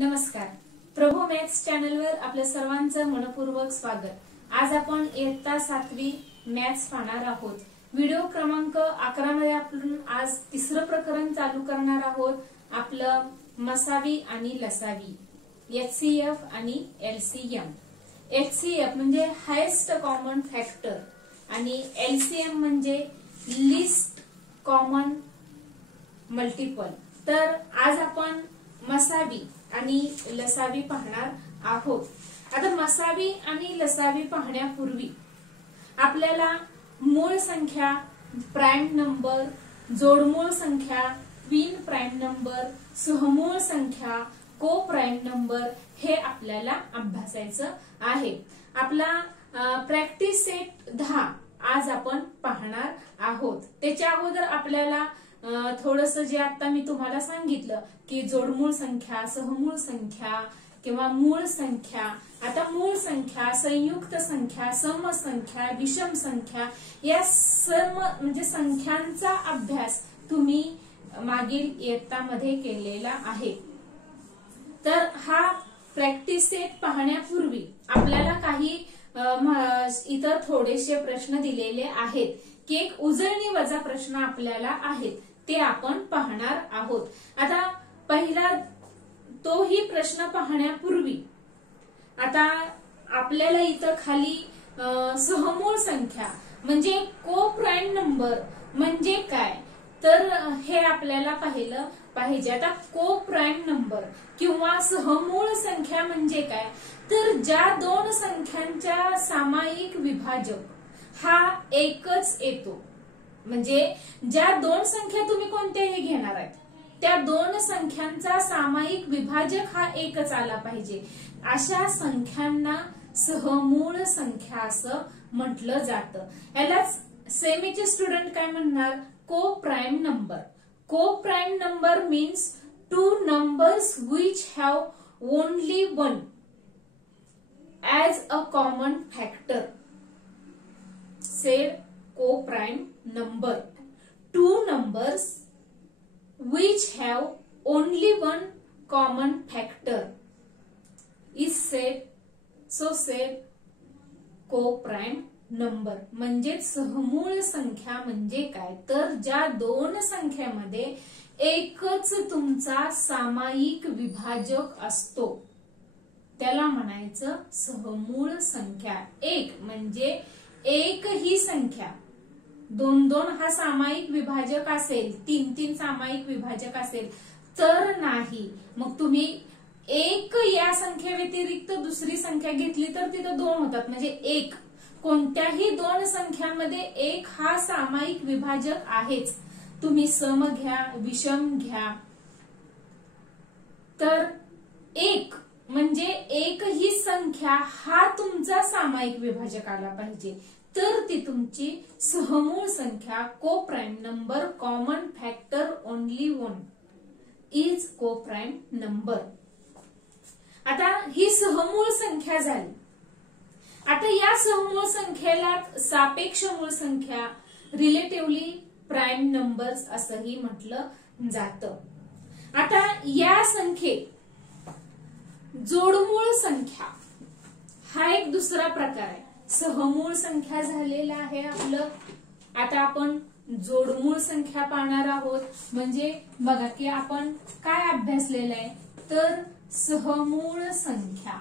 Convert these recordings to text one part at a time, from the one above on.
नमस्कार. प्रभू मॅथ्स चॅनलवर आपल्या सर्वांचं मनपूर्वक स्वागत. आज आपण इयत्ता 7वी मॅथ्स पाहणार आहोत. व्हिडिओ क्रमांक 11 मध्ये आपण आज तिसरं प्रकरण चालू करणार आहोत. आपलं मसावी आणि लसावी, HCF आणि LCM. HCF म्हणजे हायेस्ट कॉमन फॅक्टर आणि LCM म्हणजे लिस्ट कॉमन मल्टिपल. तर आज आपण मसावी आणि लसावी पाहणार आहोत. आता मसावी आणि लसावी पाहण्यापूर्वी आपल्याला मूळ संख्या, प्राइम नंबर, जोडमूळ संख्या, ट्विन प्राइम नंबर, सहमूळ संख्या, को प्राइम नंबर हे आपल्याला अभ्यासायचं आहे. आपला प्रॅक्टिस सेट 10 आज आपण पाहणार आहोत. त्याच्या अगोदर आपल्याला थोडंसं जे आता मी तुम्हाला सांगितलं की जोडमूळ संख्या, सहमूळ संख्या किंवा मूळ संख्या, आता मूळ संख्या, संयुक्त संख्या, समसंख्या, विषम संख्या या सर्व म्हणजे संख्यांचा अभ्यास तुम्ही मागील इयत्तामध्ये केलेला आहे. तर हा प्रॅक्टिस सेट पाहण्यापूर्वी आपल्याला काही इतर थोडेसे प्रश्न दिलेले आहेत की एक उजळणी वजा प्रश्न आपल्याला आहेत, ते आपण पाहणार आहोत. आता पहिला तोही प्रश्न पाहण्यापूर्वी आता आपल्याला इथं खाली सहमूळ संख्या म्हणजे को प्राइम नंबर म्हणजे काय तर हे आपल्याला पाहिलं पाहिजे. आता को प्राइम नंबर किंवा सहमूळ संख्या म्हणजे काय तर ज्या दोन संख्यांच्या सामायिक विभाजक हा एकच येतो. म्हणजे ज्या दोन संख्या तुम्ही कोणत्याही घेणार आहेत त्या दोन संख्यांचा सामायिक विभाजक हा एकच आला पाहिजे, अशा संख्यांना सहमूळ संख्या असं म्हटलं जातं. यालाच सेमीचे स्टुडंट काय म्हणणार, को प्राइम नंबर. को prime number means two numbers which have only one as a common factor. Said co-prime number. Two numbers which have only one common factor is said co-prime number. म्हणजे सहमूळ संख्या म्हणजे काय तर ज्या दोन संख्येमध्ये एकच तुमचा सामायिक विभाजक असतो त्याला म्हणायचं सहमूळ संख्या. एक म्हणजे एक ही संख्या, दोन दोन हा सामायिक विभाजक असेल, तीन तीन सामायिक विभाजक असेल तर नाही. मग तुम्ही एक या संख्येव्यतिरिक्त दुसरी संख्या घेतली तर तिथं दोन होतात. म्हणजे एक कोणत्याही दोन संख्यांमध्ये एक हा सामायिक विभाजक आहेच. तुम्ही सम घ्या, विषम घ्या, तर एक म्हणजे एक ही संख्या हा तुमचा सामायिक विभाजक आला पाहिजे तर ती तुमची सहमूळ संख्या, को prime number, common factor only one is को प्राइम नंबर. आता ही सहमूळ संख्या झाली. आता या सहमूळ संख्येला सापेक्ष मूळ संख्या, रिलेटिव्हली प्राइम नंबर्स असंही म्हटलं जातं. आता या संख्येत जोडमूळ संख्या हा एक दुसरा प्रकार आहे. सहमूळ संख्या झालेला आहे आपलं. आता आपण जोडमूळ संख्या पाहणार आहोत. म्हणजे बघा की आपण काय अभ्यासलेलं आहे तर सहमूळ संख्या.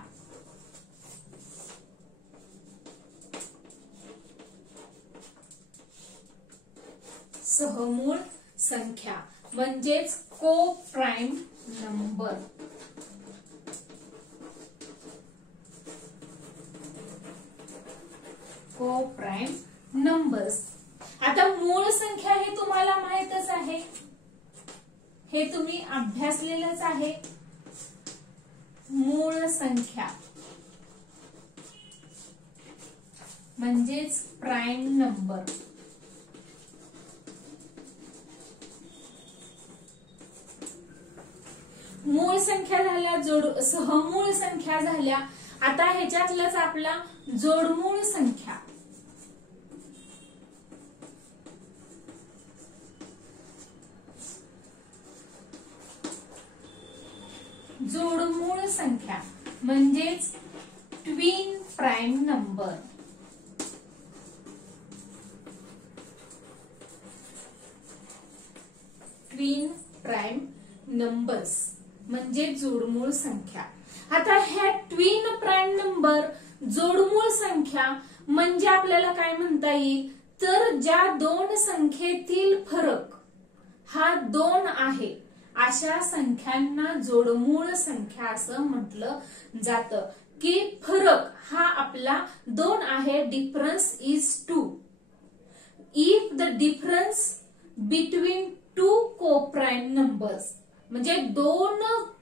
सहमूळ संख्या म्हणजेच को प्राइम नंबर. को प्राइम नंबर्स. आता मूळ संख्या हे तुम्हाला माहितच आहे, हे तुम्ही अभ्यासलेलंच आहे. मूळ संख्या म्हणजेच प्राइम नंबर. मूळ संख्या झाल्या, सहमूळ संख्या झाल्या. आता ह्याच्यातलंच आपला जोडमूळ संख्या. जोडमूळ संख्या म्हणजेच twin prime number. Twin prime numbers म्हणजे जोडमूळ संख्या. आता ह्या ट्विन प्राइम नंबर जोडमूळ संख्या म्हणजे आपल्याला काय म्हणता येईल, तर ज्या दोन संख्येतील फरक हा 2 आहे अशा संख्यांना जोडमूळ संख्या असं म्हटलं जातं. की फरक हा आपला 2 आहे, difference is 2. If the difference between 2 coprime numbers म्हणजे दोन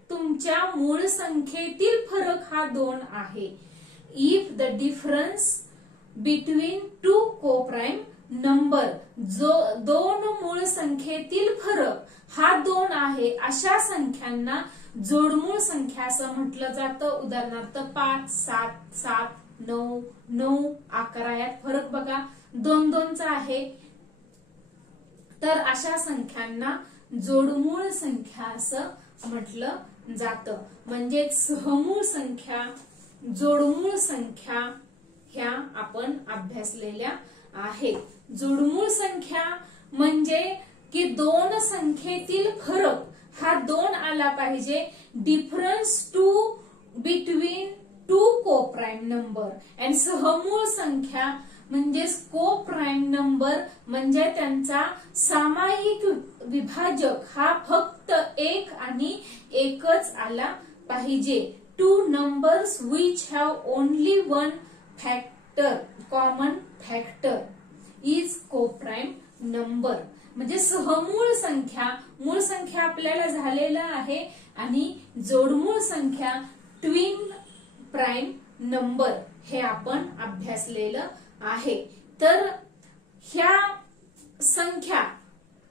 तुमच्या मूळ संख्येतील फरक हा 2 आहे. If the difference between 2 coprime number जो दोन मूळ संख्येतील फरक हा 2 आहे अशा संख्यांना जोडमूळ संख्या असं म्हटलं जातं. उदाहरणार्थ 5, 7, 7, 9, 9, 11 यात फरक बघा 2-2चा आहे. तर अशा संख्यांना जोडमूळ संख्या असं म्हटलं जातं. म्हणजे सहमूळ संख्या, जोडमूळ संख्या ह्या आपण अभ्यासलेल्या आहेत. जोडमूळ संख्या म्हणजे की दोन संख्येतील फरक हा 2 आला पाहिजे. Difference between 2 coprime number. And सहमूळ संख्या म्हणजे कोप्राइम नंबर म्हणजे त्यांचा सामायिक विभाजक हा फक्त 1 आणि 1च आला पाहिजे. 2 numbers which have only one factor, common factor is coprime number. म्हणजे सहमूळ संख्या, मूळ संख्या आपल्याला झालेला आहे आणि जोडमूळ संख्या ट्विन प्राइम नंबर हे आपण अभ्यासलेलं आहे. तर ह्या संख्या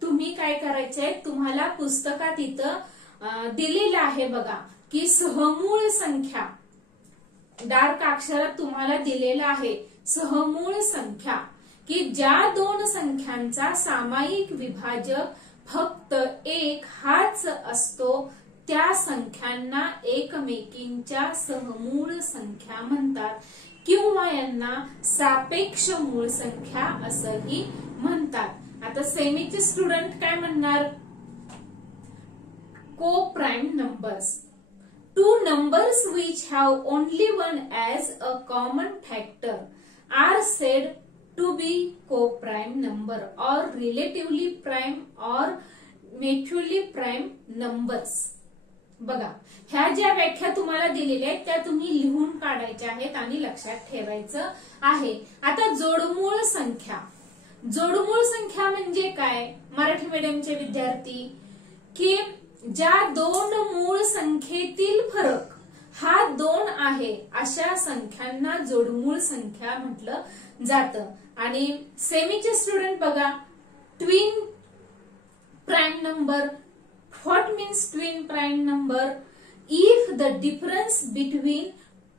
तुम्ही काय करायचंय, तुम्हाला पुस्तकात इथं दिलेलं आहे बघा की सहमूळ संख्या डार्क अक्षरात तुम्हाला दिलेलं आहे. सहमूळ संख्या की ज्या दोन संख्यांचा सामायिक विभाजक फक्त 1 हाच असतो त्या संख्यांना एकमेकींच्या सहमूळ संख्या म्हणतात किंवा यांना सापेक्ष मूळ संख्या असंही म्हणतात. आता सेमीचे स्टुडंट काय म्हणणार, coprime numbers. 2 numbers which have only one as a common factor are said to be coprime number or relatively prime or mutually prime numbers. बघा ह्या ज्या व्याख्या तुम्हाला दिलेल्या आहेत त्या तुम्ही लिहून काढायच्या आहेत आणि लक्षात ठेवायचं आहे. आता जोडमूळ संख्या, जोडमूळ संख्या म्हणजे काय मराठी मीडियमचे विद्यार्थी, की ज्या दोन मूळ संख्येतील फरक हा 2 आहे अशा संख्यांना जोडमूळ संख्या म्हटलं जातं. आणि सेमीचे स्टुडंट बघा, twin prime number. What means twin prime number? If the difference between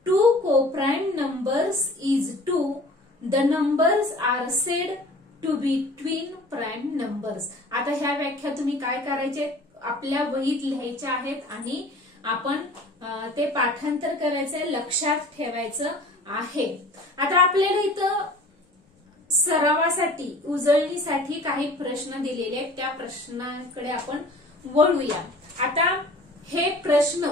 2 coprime numbers is 2, the numbers are said to be twin prime numbers. आता ह्या व्याख्या तुम्ही काय करायचे, आपल्या वहीत लिहायच्या आहेत आणि आपण ते पाठांतर करायचंय, लक्षात ठेवायचं आहे. आता आपल्याला इथं सरावासाठी, उजळणीसाठी काही प्रश्न दिलेले आहेत, त्या प्रश्नाकडे आपण वळूया. आता हे प्रश्न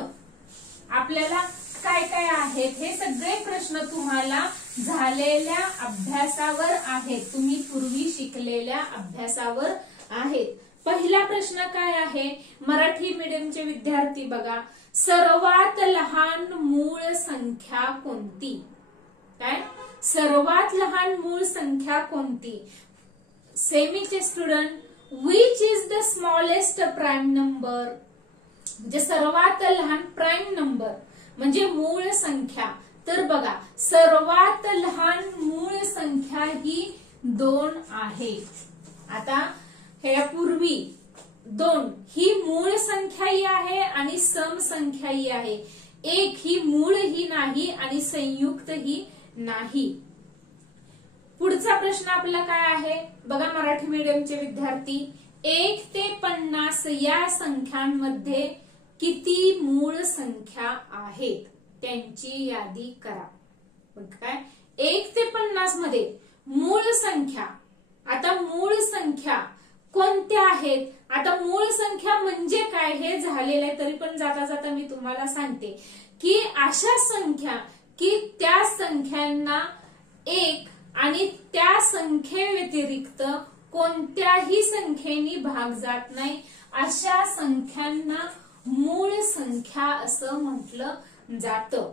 आपल्याला काय काय आहेत, हे सगळे प्रश्न तुम्हाला झालेल्या अभ्यासावर आहेत, तुम्ही पूर्वी शिकलेल्या अभ्यासावर आहेत. पहिला प्रश्न काय आहे, मराठी मीडियमचे विद्यार्थी बघा, सर्वात लहान मूळ संख्या कोणती? काय सर्वात लहान मूळ संख्या कोणती? सेमीचे student, which is the smallest prime number? म्हणजे सर्वात लहान प्राइम नंबर म्हणजे मूळ संख्या. तर बघा सर्वात लहान मूळ संख्या ही 2 आहे. आता ह्यापूर्वी 2 ही मूळ संख्याही आहे आणि सम संख्याही आहे. 1 ही मूळ ही नाही आणि संयुक्त ही नाही. पुढचा प्रश्न आपला काय आहे बघा मराठी मीडियमचे विद्यार्थी, 1 ते 50 या संख्यांमध्ये किती मूळ संख्या आहेत त्यांची यादी करा. मग काय 1 ते 50 मध्ये मूळ संख्या. आता मूळ संख्या कोणत्या आहेत? आता मूळ संख्या म्हणजे काय हे झालेलं आहे, तरी पण जाता जाता मी तुम्हाला सांगते की अशा संख्या की त्या संख्यांना 1 आणि त्या संख्ये व्यतिरिक्त कोणत्याही संख्येने भाग जात नाही, अशा संख्यांना मूळ संख्या असं म्हटलं जातं.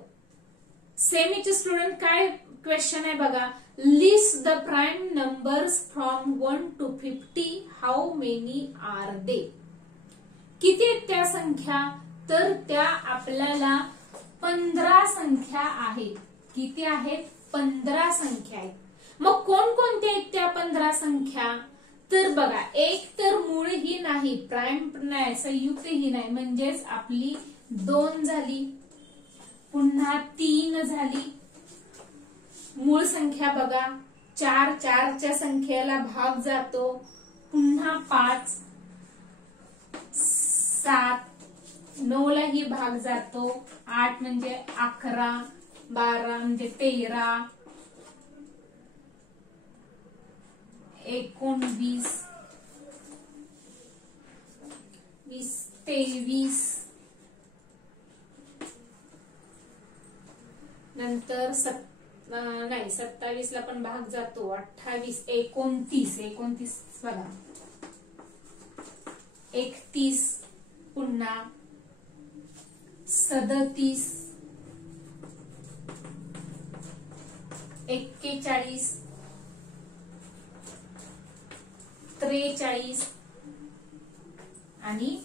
सेमीचे स्टुडंट काय क्वेश्चन आहे बघा. List the prime numbers from 1 to 50. How many are they? किती आहेत त्या संख्या? तर त्या आपल्याला 15 संख्या आहेत. किती आहेत? 15 संख्या आहेत. मग कोणकोणत्या आहेत त्या 15 संख्या? तर बघा, एक तर मूळ ही नाही, प्राइम नाही, संयुक्त ही नाही, म्हणजेच आपली 2 झाली, पुन्हा 3 झाली. मूळ संख्या बघा 4, 4च्या संख्येला भाग जातो, पुन्हा 5, 7, 9लाही भाग जातो, 8 म्हणजे 11, 12 म्हणजे 13, 19, 20, 23, नंतर 27ला पण भाग जातो, 28, 29 बघा, 31, पुन्हा 37, 41, 43 आणि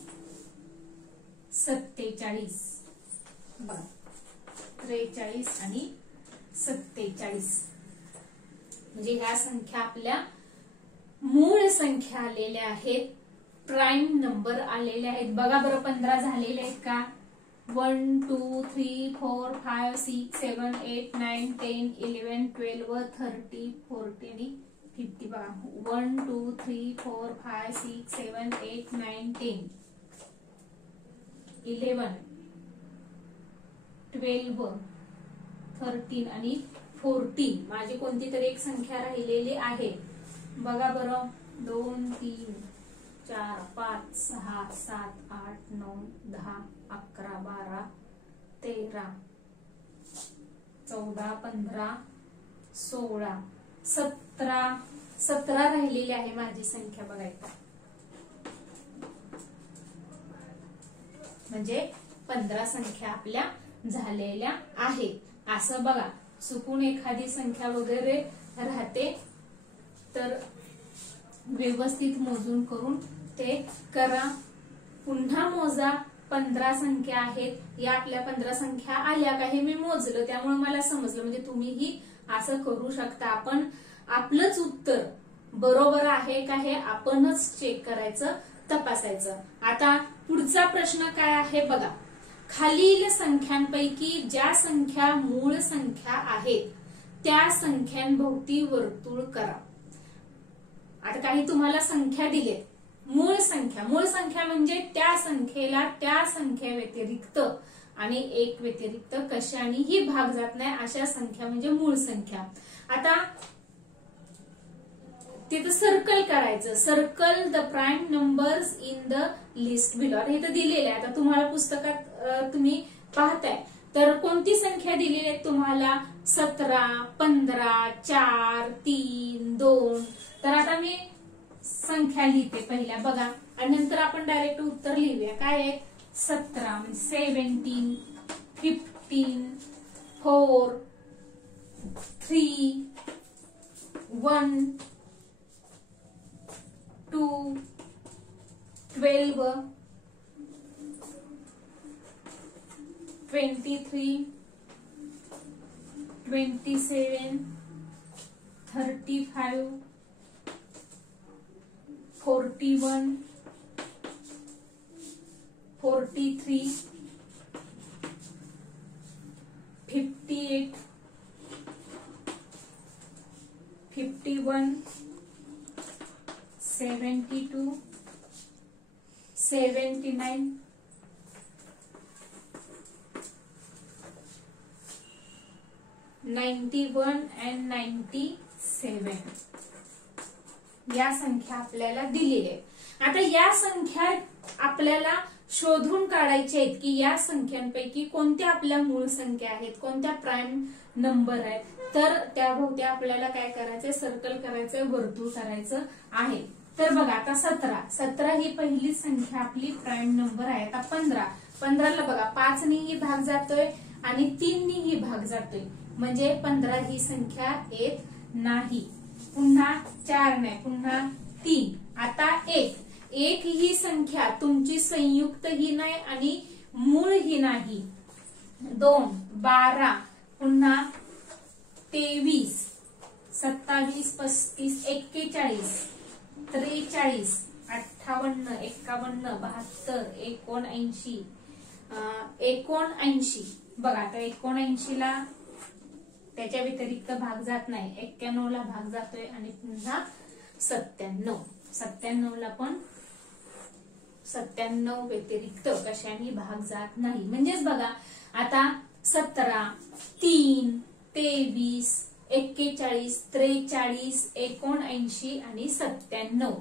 47. बघा 43 आणि 47 म्हणजे ह्या संख्या आपल्या मूळ संख्या आलेल्या आहेत, प्राइम नंबर आलेले आहेत. बघा बरं 15 झालेले आहेत का? 1 2 3 4 5 6 7 8 9 10 11 12 13 14 आणि 50. बघा 1 2 3 4 5 6 7 8 9 10 11 12 13 आणि 14. माझी कोणती तरी एक संख्या राहिलेली आहे. बघा बरं 2 3 4 5 6 7 8 9 10 11 12 13 14 15 16 17 राहिलेली आहे माझी संख्या. बघायला म्हणजे 15 संख्या आपल्या झालेल्या आहेत. असं बघा, चुकून एखादी संख्या वगैरे राहते तर व्यवस्थित मोजून करून ते करा. पुन्हा मोजा. 15 संख्या आहेत, या आपल्या 15 संख्या आल्या का हे मी मोजलं, त्यामुळे मला समजलं. म्हणजे तुम्हीही असं करू शकता. आपण आपलंच उत्तर बरोबर आहे का हे आपणच चेक करायचं, तपासायचं. आता पुढचा प्रश्न काय आहे बघा. खालील संख्यांपैकी ज्या संख्या मूळ संख्या आहेत त्या संख्यांभोवती वर्तुळ करा. आता काही तुम्हाला संख्या दिलेत, मूळ संख्या म्हणजे त्या संख्येला त्या संख्ये व्यतिरिक्त आणि 1 व्यतिरिक्त कशानेही भाग जात नाही अशा संख्या म्हणजे मूळ संख्या. आता तिथं सर्कल करायचं. Circle the prime numbers in the list below. आता इथं दिलेलं आहे. आता तुम्हाला पुस्तकात तुम्ही पाहताय तर कोणती संख्या दिलेली आहे तुम्हाला? 17, 15, 4, 3, 2. तर आता मी संख्या लिहिते पहिल्या बघा, आणि नंतर आपण डायरेक्ट उत्तर लिहूया. काय आहे? 17 म्हणजे 17, 15, 4, 3, 1, 2, 12, 23, 27, 35, 41, 43, 58, 51, 72, 79, 91 and 97 या संख्या आपल्याला दिलेल्या आहेत। आता या संख्या आपल्याला शोधून काढायच्या आहेत की या संख्यांपैकी कोणत्या आपल्या मूळ संख्या आहेत, कोणत्या प्राईम नंबर आहेत। तर त्याभोवती आपल्याला काय करायचंय, सर्कल करायचंय, वर्तुळ करायचं आहे। तर बघा आता 17 ही पहिली संख्या आपली प्राईम नंबर आहे। आता 15ला बघा 5 नीही भाग जातोय आणि 3 नीही भाग जातोय, म्हणजे 15 ही संख्या येत नाही। पुन्हा 4 नाही, पुन्हा 3, आता 1 ही संख्या तुमची संयुक्त ही नाही आणि मूळ ही नाही। 2, 12, पुन्हा 23, 27, 35, 41, 43, 58, 51, 72, 79, 79 बघा आता 79 ला त्याच्या व्यतिरिक्त भाग जात नाही, 91 ला भाग जातोय आणि पुन्हा 97 ला पण 97 व्यतिरिक्त कशाने भाग जात नाही। म्हणजेच बघा आता 17, 3, 23, 41, 43, 79 आणि 97,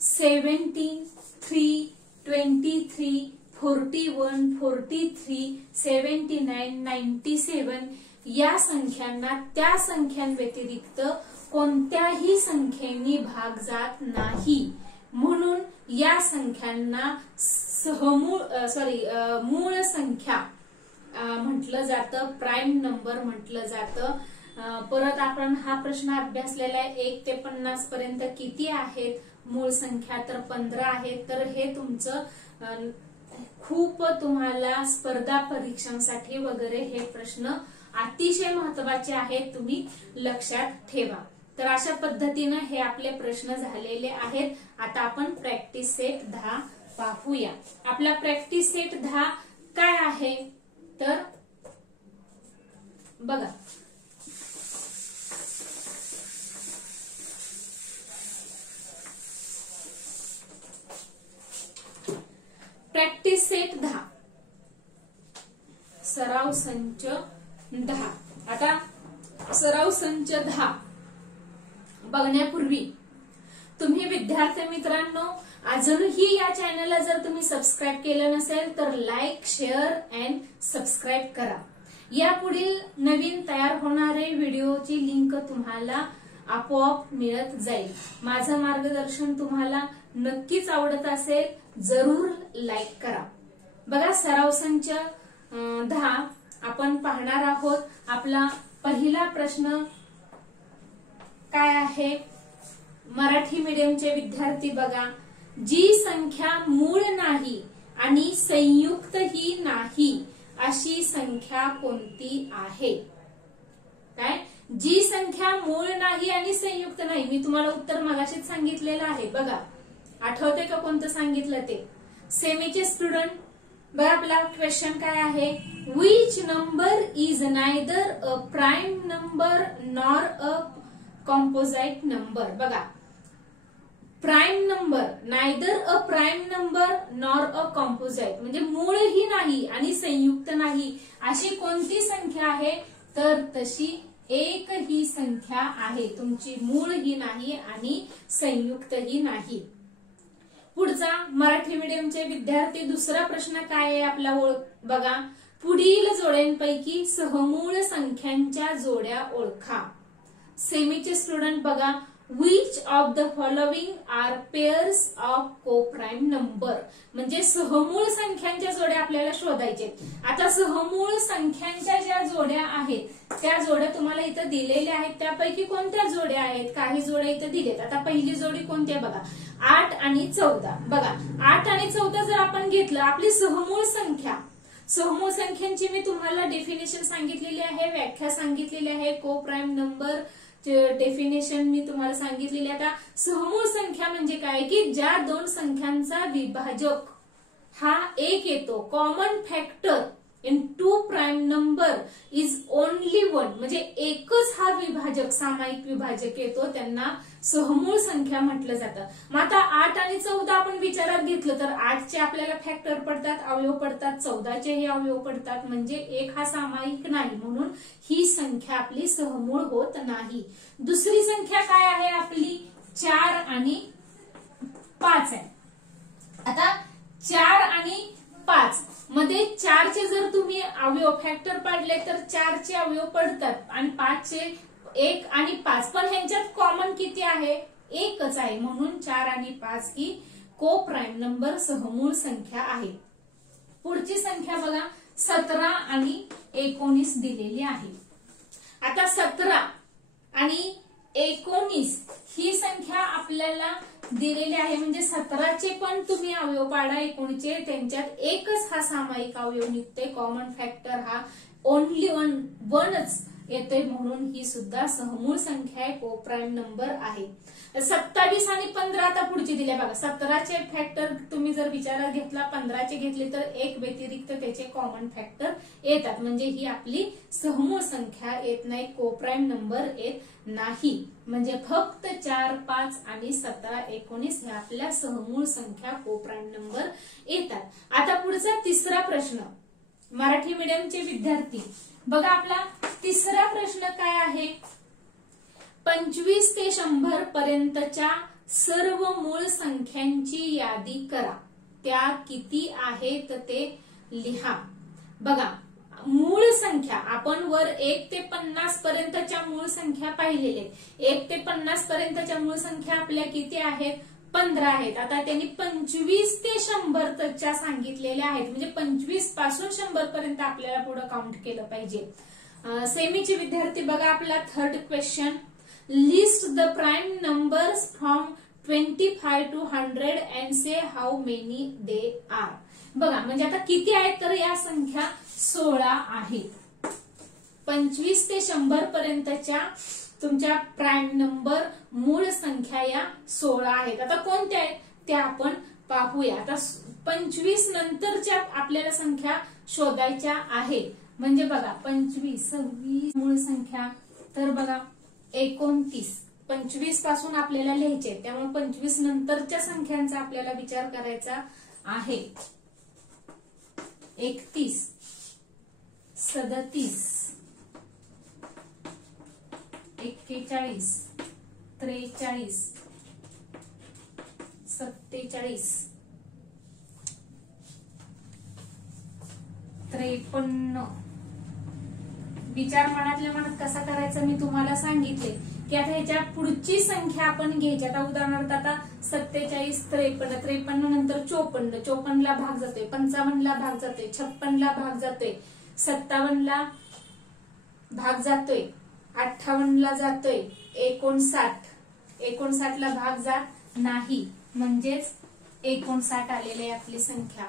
17, 3, 23, 41, 43, 79, 97 या संख्यांना त्या संख्यांव्यतिरिक्त कोणत्याही संख्येने भाग जात नाही, म्हणून या संख्यांना मूळ संख्या म्हटलं जातं, प्राईम नंबर म्हटलं जातं। परत आपण हा प्रश्न अभ्यासलेला आहे, 1 ते 50 पर्यंत किती आहेत मूळ संख्या, तर 15 आहेत। तर हे तुमचं खूप तुम्हाला स्पर्धा परीक्षांसाठी वगैरे हे प्रश्न अतिशय महत्वाचे आहेत, तुम्ही लक्षात ठेवा। तर अशा पद्धतीनं हे आपले प्रश्न झालेले आहेत। आता आपण प्रॅक्टिस सेट 10 पाहूया। आपला प्रॅक्टिस सेट 10 काय आहे तर बघा, प्रॅक्टिस सेट 10 सराव संच 10। आता सराव संच 10 बघण्यापूर्वी तुम्ही विद्यार्थी मित्रांनो अजूनही या चॅनलला जर तुम्ही सबस्क्राईब केलं नसेल तर लाईक, शेअर अँड सबस्क्राईब करा। यापुढील नवीन तयार होणारे व्हिडिओची लिंक तुम्हाला आपोआप मिळत जाईल। माझं मार्गदर्शन तुम्हाला नक्कीच आवडत असेल, जरूर लाईक करा। बघा सराव संच 10 आपण पाहणार आहोत। आपला पहिला प्रश्न काय आहे, मराठी मीडियमचे विद्यार्थी बघा, जी संख्या मूळ नाही आणि संयुक्त ही नाही अशी संख्या कोणती आहे? काय, जी संख्या मूळ नाही आणि संयुक्त नाही, मी तुम्हाला उत्तर मगाशीच सांगितलेलं आहे। बघा आठवते का कोणतं सांगितलं ते? सेमीचे स्टुडंट बघा आपला क्वेश्चन काय आहे, which number is neither a prime number nor a composite number. बघा prime number, neither a prime number nor a composite म्हणजे मूळही नाही आणि संयुक्त नाही अशी कोणती संख्या आहे? तर तशी एक ही संख्या आहे, तुमची मूळ ही नाही आणि संयुक्त ही नाही। पुढचा मराठी मीडियमचे विद्यार्थी दुसरा प्रश्न काय आहे आपला बघा, पुढील जोड्यांपैकी सहमूळ संख्यांच्या जोड्या ओळखा। सेमीचे स्टुडंट बघा, which of the following are pairs of co-prime number म्हणजे सहमूळ संख्यांच्या जोड्या आपल्याला शोधायचे। आता सहमूळ संख्यांच्या ज्या जोड्या आहेत त्या जोड्या तुम्हाला इथं दिलेल्या आहेत, त्यापैकी कोणत्या जोड्या आहेत? काही जोड्या इथं दिलेत। आता पहिली जोडी कोणती आहे बघा, 8 आणि 14। बघा 8 आणि 14 जर आपण घेतलं, आपली सहमूळ संख्या, सहमूळ संख्यांची मी तुम्हाला डेफिनेशन सांगितलेली आहे, व्याख्या सांगितलेली आहे, को प्राईम नंबर डेफिनेशन मी तुम्हाला सांगितलेली आहे। आता सहमूळ संख्या म्हणजे काय की ज्या दोन संख्यांचा विभाजक हा एक येतो, common factor in two prime number is only one, म्हणजे एकच हा विभाजक सामायिक विभाजक येतो, त्यांना सहमूळ संख्या म्हटलं जातं. मग आता 8 आणि 14 आपण विचारात घेतलं तर 8चे आपल्याला फॅक्टर पडतात, अवयव पडतात, 14चेही अवयव पडतात, म्हणजे एक हा सामायिक नाही, म्हणून ही संख्या आपली सहमूळ होत नाही. दुसरी संख्या काय आहे आपली? 4 आणि 5 आहे. आता 4 आणि 5 मध्ये 4चे जर तुम्ही अवयव फॅक्टर पाडले तर 4चे अवयव पडतात आणि 5चे 1 आणि 5, पण ह्यांच्यात कॉमन किती आहे? एकच आहे, म्हणून 4 आणि 5 ही को प्राईम नंबर सहमूळ संख्या आहे. पुढची संख्या बघा, 17 आणि 19 दिलेली आहे. आता 17 आणि 19 ही संख्या आपल्याला दिलेली आहे, म्हणजे 17चे पण तुम्ही अवयव पाडा, 19चे त्यांच्यात एकच हा सामायिक अवयव निघते, कॉमन फॅक्टर हा ओनली वनच येते, म्हणून ही सुद्धा सहमूळ संख्या आहे, को प्राईम नंबर आहे. 27 आणि 15 आता पुढची दिले बघा. 17चे फॅक्टर तुम्ही जर विचारात घेतला, 15चे घेतले तर एक व्यतिरिक्त त्याचे कॉमन फॅक्टर येतात, म्हणजे ही आपली सहमूळ संख्या येत नाही, को प्राईम नंबर येत नाही. म्हणजे फक्त 4, 5 आणि 17, 19 ह्या आपल्या सहमूळ संख्या को प्राईम नंबर येतात. आता पुढचा तिसरा प्रश्न, मराठी मीडियमचे विद्यार्थी बघा, आपला तिसरा प्रश्न काय आहे? 25 ते 100 पर्यंतच्या सर्व मूळ संख्यांची यादी करा, त्या किती आहेत ते लिहा. बघा, मूळ संख्या आपण वर 1 ते 50 पर्यंतच्या मूळ संख्या पाहिलेल्या, 1 ते 50 पर्यंतच्या मूळ संख्या आपल्या किती आहेत? 15 आहेत. आता त्यांनी 25 ते 100 सांगितलेल्या आहेत, म्हणजे 25 पासून 100 पर्यंत आपल्याला पुढे काउंट केलं पाहिजे. सेमीचे विद्यार्थी बघा, आपला third question, list the prime numbers from 25 to 100 and say how many they are. बघा, म्हणजे आता किती आहेत तर या संख्या 16 आहेत. 25 ते 100 पर्यंतच्या तुमच्या प्राईम नंबर मूळ संख्या या 16 आहेत. आता कोणत्या आहेत त्या आपण पाहूया. आता 25 नंतरच्या आपल्याला संख्या शोधायच्या आहेत, म्हणजे बघा 25, 26 मूळ संख्या, तर बघा 29, 25 पासून आपल्याला लिहायचे, त्यामुळे 25 नंतरच्या संख्यांचा आपल्याला विचार करायचा आहे. 31, 37, 41, 43, 47, 53. विचार मनातल्या मनात कसा करायचा मी तुम्हाला सांगितले की आता ह्याच्या पुढची संख्या आपण घ्यायची. आता उदाहरणार्थ आता 47, 53, 53 नंतर 54, 54 ला भाग जातोय, 55 ला भाग जातोय, 56 ला भाग जातोय, 57 ला भाग जातोय, 58 ला जातोय, 59 ला भाग जात नाही, म्हणजेच 59 आलेली आहे आपली संख्या.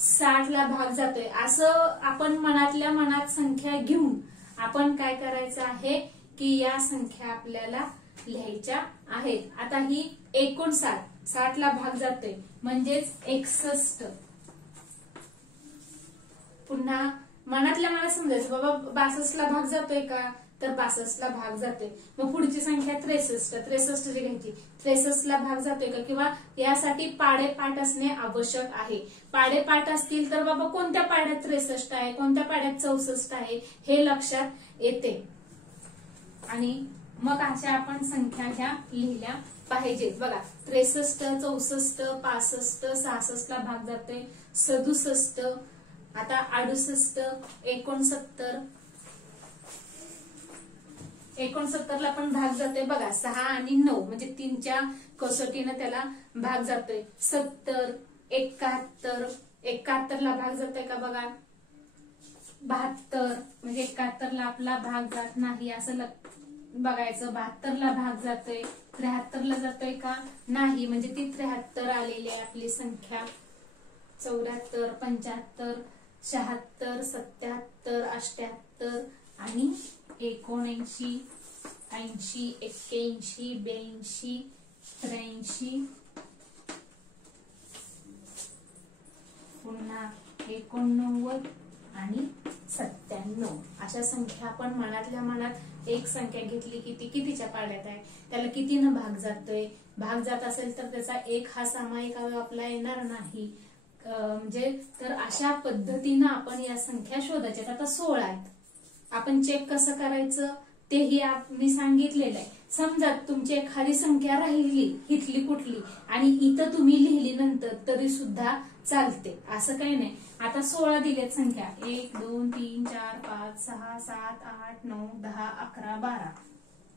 60 ला भाग जातोय, असं आपण मनातल्या मनात संख्या घेऊन आपण काय करायचं आहे की या संख्या आपल्याला लिहायच्या आहेत. आता ही 59, 60 ला भाग जातोय म्हणजेच 61. पुन्हा मनातल्या मनात समजायचं बाबा 62 ला भाग जातोय का, तर 62 ला भाग जातोय. मग पुढची संख्या 63, 63 जी घ्यायची, 63 ला भाग जातोय का, किंवा यासाठी पाडेपाठ असणे आवश्यक आहे. पाडेपाठ असतील तर बाबा कोणत्या पाड्यात 63 आहे, कोणत्या पाड्यात 64 आहे हे लक्षात येते, आणि मग अशा आपण संख्या ह्या लिहिल्या पाहिजेत. बघा 63, 64, 65, 66 ला भाग जातोय, 67, आता 68, 69 ला पण भाग जातोय. बघा 6 आणि 9 म्हणजे 3च्या कसोटीनं त्याला भाग जातोय. 70, 71, 71 ला भाग जातोय का बघा. 72 म्हणजे 71 ला आपला भाग जात नाही असं बघायचं. 72 ला भाग जातोय, 73 ला जातोय का नाही, म्हणजे ती 73 आलेली आहे आपली संख्या. 74, 75, 76, 77, 78 आणि 79, 80, 81, 82, 83, पुन्हा 89, आणि 97. अशा संख्या आपण मनातल्या मनात एक संख्या घेतली की ती कितीच्या पाड्यात आहे, त्याला कितीनं भाग जातोय, भाग जात असेल तर त्याचा एक हा सामायिक अवयव आपला येणार नाही. म्हणजे तर अशा पद्धतीनं आपण या संख्या शोधायच्यात. आता 16 आहेत. आपण चेक कसं करायचं तेही मी सांगितलेलं आहे. समजा तुमची एखादी संख्या राहिली इथली कुठली आणि इथं तुम्ही लिहिली नंतर तरी सुद्धा चालते, असं काही नाही. आता 16 दिलेत संख्या, 1 2 3 4 5 6 7 8 9 10 11 12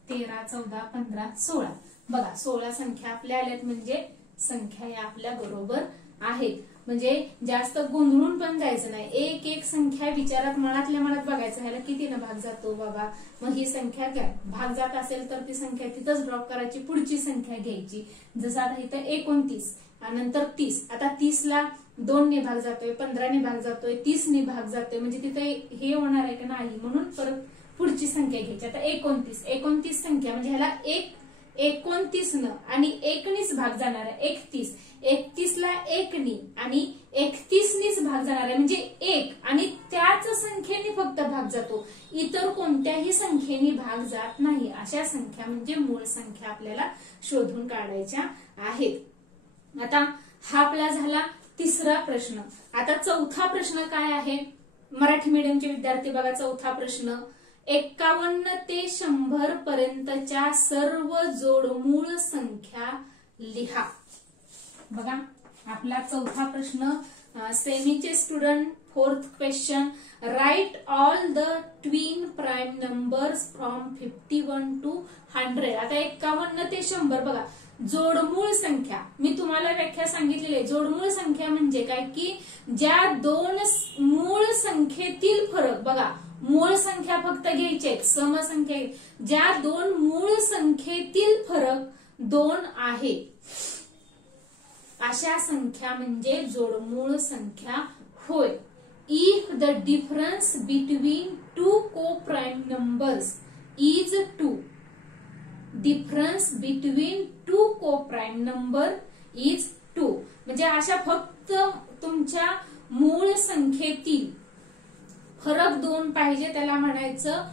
13 14 15 16. बघा 16 संख्या आपल्या आल्यात, म्हणजे संख्या या आपल्या बरोबर आहेत. म्हणजे जास्त गोंधळून पण जायचं नाही. एक एक संख्या विचारात मनातल्या मनात बघायचं, ह्याला कितीनं भाग जातो बाबा, मग ही संख्या काय भाग जात असेल तर ती संख्या तिथंच ड्रॉप करायची, पुढची संख्या घ्यायची. जसं आता इथं 29 नंतर 30. आता 30 ला 2 ने भाग जातोय, 15 ने भाग जातोय, 30 ने भाग जातोय, म्हणजे तिथे हे होणार आहे का नाही, म्हणून परत पुढची संख्या घ्यायची. आता 29 संख्या म्हणजे ह्याला 29 न आणि 1 नीच भाग जाणार आहे. 31 ला 1 नी आणि 31 नीच भाग जाणार आहे, म्हणजे 1 आणि त्याच संख्येने फक्त भाग जातो, इतर कोणत्याही संख्येने भाग जात नाही. अशा संख्या म्हणजे मूळ संख्या आपल्याला शोधून काढायच्या आहेत. आता हा आपला झाला तिसरा प्रश्न. आता चौथा प्रश्न काय आहे, मराठी मीडियमचे विद्यार्थी बघा. चौथा प्रश्न, 51 ते 100 पर्यंतच्या सर्व जोडमूळ संख्या लिहा. बघा आपला चौथा प्रश्न, सेमीचे student, 4th question, write all the twin prime numbers from 51 to 100. आता 51 ते 100 बघा जोडमूळ संख्या. मी तुम्हाला व्याख्या सांगितलेली आहे. जोडमूळ संख्या म्हणजे काय की ज्या दोन मूळ संख्येतील फरक, बघा मूळ संख्या फक्त घ्यायचे, समसंख्या, ज्या दोन मूळ संख्येतील फरक 2 आहे अशा संख्या म्हणजे जोडमूळ संख्या होय. If the difference between 2 co-prime numbers is 2, difference between 2 co-prime number is 2, म्हणजे अशा फक्त तुमच्या मूळ संख्येतील फरक 2 पाहिजे, त्याला म्हणायचं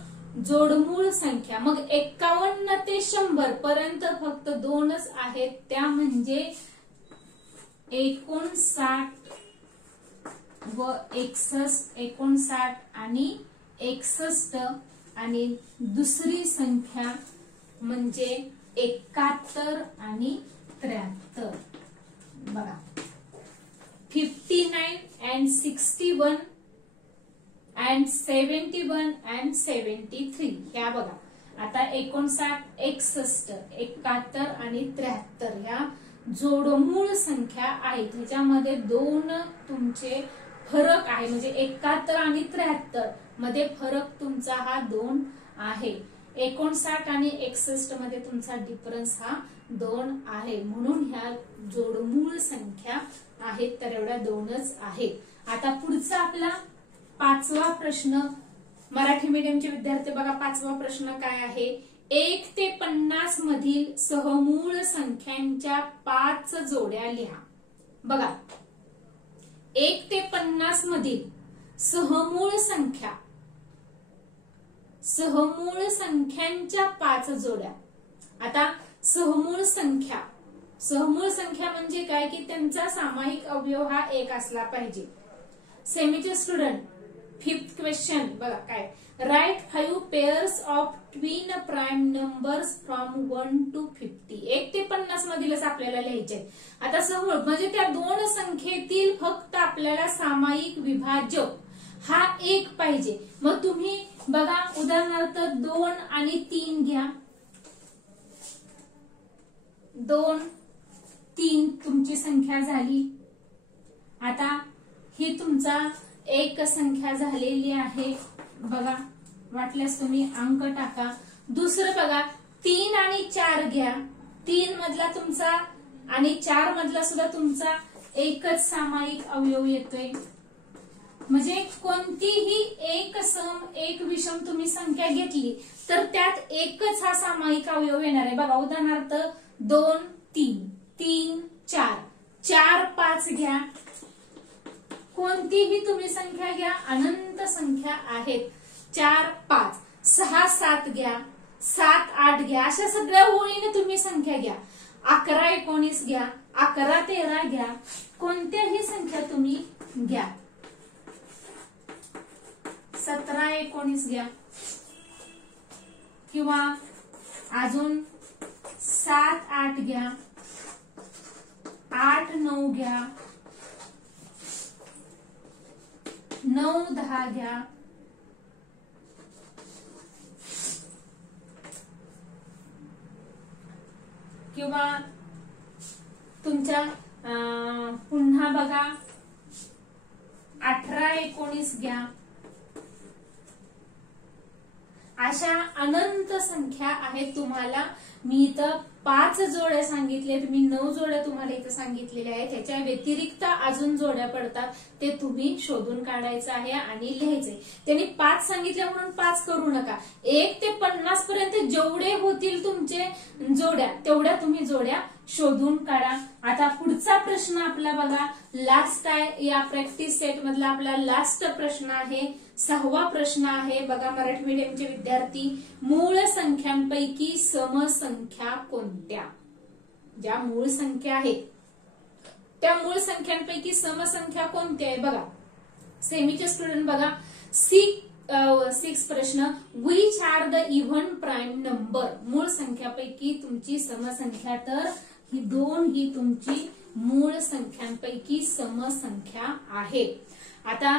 जोडमूळ संख्या. मग 51 ते 100 पर्यंत फक्त 2च आहेत, त्या म्हणजे 59 व 59 आणि 61 आणि दुसरी संख्या म्हणजे 71 आणि 73. बघा 59 and 61 and 71 and 73 ह्या बघा. आता 59 61 71 आणि 73 ह्या जोडमूळ संख्या आहेत. ह्याच्यामध्ये 2 तुमचे फरक आहे, म्हणजे 71 आणि 73 मध्ये फरक तुमचा हा 2 आहे. 59 आणि 61 मध्ये तुमचा डिफरन्स हा 2 आहे, म्हणून ह्या जोडमूळ संख्या आहेत, तर एवढ्या 2च आहेत. आता पुढचा आपला 5वा प्रश्न, मराठी मीडियमचे विद्यार्थी बघा. 5वा प्रश्न काय आहे, 1 ते 50 मधील सहमूळ संख्यांच्या 5 जोड्या लिहा. बघा 1 ते 50 मधील सहमूळ संख्यांच्या 5 जोड्या. आता सहमूळ संख्या म्हणजे काय की त्यांचा सामायिक अवयव हा 1 असला पाहिजे. सेमीचे स्टुडंट, 5th क्वेश्चन बघा काय, write 5 pairs of twin prime numbers from 1 to 50. 1 ते 50 मधीलच आपल्याला लिहायचे. आता समूळ म्हणजे त्या 2 संख्येतील फक्त आपल्याला सामायिक विभाजक हा 1 पाहिजे. मग तुम्ही बघा उदाहरणार्थ 2 आणि 3 घ्या. 2 3 तुमची संख्या झाली. आता ही तुमचा एक संख्या झालेली आहे. बघा वाटल्यास तुम्ही अंक टाका. दुसरं बघा 3 आणि 4 घ्या. 3 मधला तुमचा आणि 4 मधला सुद्धा तुमचा एकच सामायिक अवयव येतोय. म्हणजे कोणतीही एक सम एक विषम तुम्ही संख्या घेतली तर त्यात एकच हा सामायिक अवयव येणार आहे. बघा उदाहरणार्थ 2 3 3 4 4 5 घ्या. कोणतीही तुम्ही संख्या घ्या, अनंत संख्या आहेत. 4, 5, 6, 7 घ्या, 7, 8 घ्या, अशा सगळ्या ओळीने तुम्ही संख्या घ्या. 11, 19 घ्या, 11, 13 घ्या, कोणत्याही संख्या तुम्ही घ्या. 17, 19 घ्या, किंवा अजून 7, 8 घ्या, 8, 9 घ्या, 9, 10 घ्या, किंवा तुमच्या पुन्हा बघा 18, 19 घ्या. अशा अनंत संख्या आहेत. तुम्हाला मी इथं 5 जोड्या सांगितल्यात, मी 9 जोड्या तुम्हाला इथं सांगितलेल्या आहेत. ह्याच्या व्यतिरिक्त अजून जोड्या पडतात, ते तुम्ही शोधून काढायचं आहे आणि लिहायचंय. त्यांनी 5 सांगितल्या म्हणून 5 करू नका. 1 ते 50 पर्यंत जेवढे होतील तुमचे जोड्या, तेवढ्या तुम्ही जोड्या शोधून काढा. आता पुढचा प्रश्न आपला बघा, लास्ट आहे या प्रॅक्टिस सेट मधला आपला लास्ट प्रश्न आहे. 6वा प्रश्न आहे बघा, मराठी मीडियमचे विद्यार्थी. मूळ संख्यांपैकी समसंख्या कोणत्या? ज्या मूळ संख्या आहेत त्या मूळ संख्यांपैकी समसंख्या कोणत्या आहे बघा. सेमीचे स्टुडंट बघा, 6 प्रश्न. Which are the even prime number? मूळ संख्यापैकी तुमची समसंख्या, तर ही 2 ही तुमची मूळ संख्यांपैकी समसंख्या आहे. आता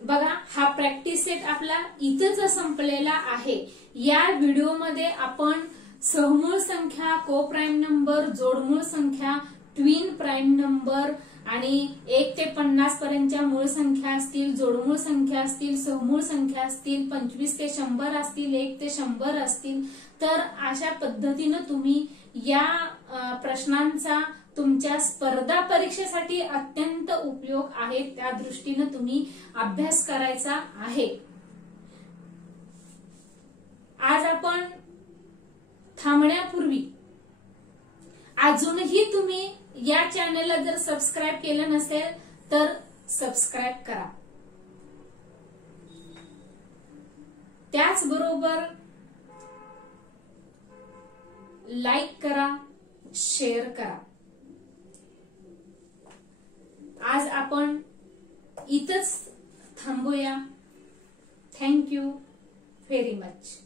बघा, हा प्रॅक्टिस सेट आपला इथंच संपलेला आहे. या व्हिडिओमध्ये आपण सहमूळ संख्या, को प्राईम नंबर, जोडमूळ संख्या, ट्विन प्राईम नंबर आणि 1 ते 50 पर्यंतच्या मूळ संख्या असतील, जोडमूळ संख्या असतील, सहमूळ संख्या असतील, 25 ते 100 असतील, 1 ते 100 असतील, तर अशा पद्धतीनं तुम्ही या प्रश्नांचा तुमच्या स्पर्धा परीक्षेसाठी अत्यंत उपयोग आहे. त्या दृष्टीने तुम्ही अभ्यास करायचा आहे. आज आपण थांबण्यापूर्वी अजूनही तुम्ही या चॅनलला जर सबस्क्राईब केलं नसेल तर सबस्क्राईब करा. त्याचबरोबर लाईक करा, शेअर करा. आज आपण इथंच थांबूया. Thank you very much.